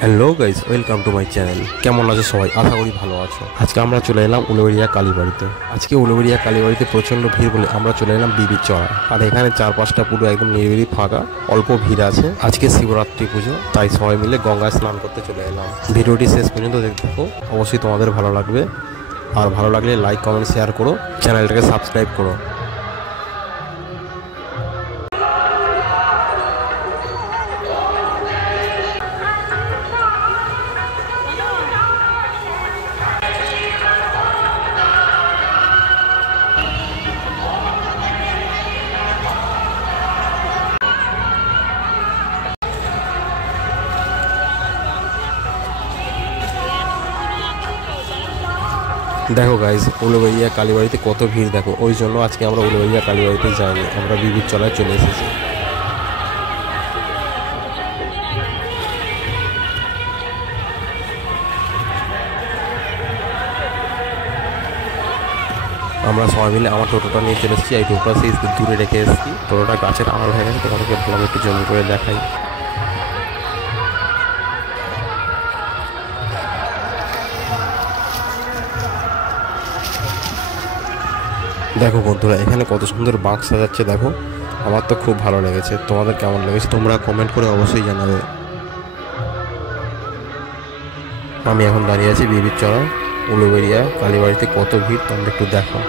Hello guys, welcome to my channel. কেমন আছো সবাই? আশা করি ভালো আছো। আজকে আমরা চলে এলাম উলুবেড়িয়া কালীবাড়িতে। আজকে উলুবেড়িয়া কালীবাড়িতে প্রচণ্ড ভিড় বলে আমরা চলে এলাম বিবির চড়ায়। আর এখানে চারপাশটা পুরো একদম নিরিবিলি ফাঁকা, অল্প ভিড় আছে। আজকে শিবরাত্রি পুজো, তাই সবাই মিলে গঙ্গায় স্নান করতে চলে এলাম। ভিডিওটি শেষ পর্যন্ত দেখতে থাকো, অবশ্যই তোমাদের ভালো লাগবে। আর ভালো লাগলে লাইক, কমেন্ট, শেয়ার করো, চ্যানেলটাকে সাবস্ক্রাইব করো। দেখো গাইজ, উলুবেড়িয়া কালীবাড়িতে কত ভিড় দেখো। ওই জন্য আজকে আমরা উলুবেড়িয়া কালীবাড়িতে যাইনি, আমরা বিবির চলায় চলে এসেছি। আমরা সবাই মিলে আমার টোটোটা নিয়ে চলে এসেছি। এই টোটোটা সেই দূরে রেখে এসেছি। টোটোটা গাছের আড়াল হয়ে গেছে, তোমাদেরকে ভালো একটু জমি করে দেখাই। দেখো বন্ধুরা, এখানে কত সুন্দর বাঁক সাজাচ্ছে দেখো। আমার তো খুব ভালো লেগেছে। তোমাদের কেমন লেগেছে তোমরা কমেন্ট করে অবশ্যই জানাবে। আমি এখন দাঁড়িয়ে আছি বিবির চড়ায়। উলুবেড়িয়া কালীবাড়িতে কত ভিড় তোমরা একটু দেখো।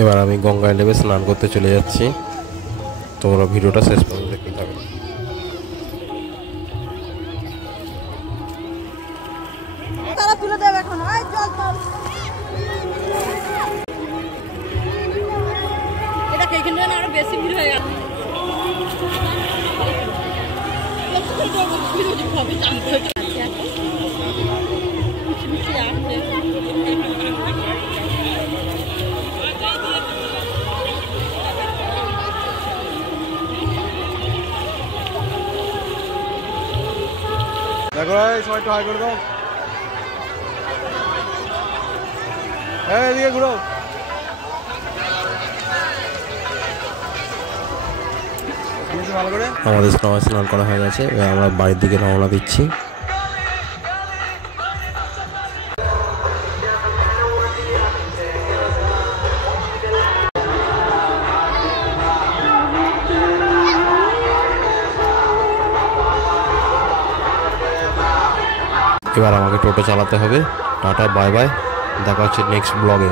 এবার আমি গঙ্গায় নেমে স্নান করতে চলে যাচ্ছি। তোমরা ভিডিওটা শেষ পর্যন্ত দেখতে থাকো। আরো বেশি ভিড় হয়ে গেল। দেখো সবাই একটু হাই করে দাও। এদিকে ঘুরো। আমাদের সবাই স্নান করা হয়ে গেছে, আমরা বাড়ির দিকে রওনা দিচ্ছি। এবার আমাকে টোটো চালাতে হবে। টাটা, বাই বাই, দেখা হচ্ছে নেক্সট ব্লগে।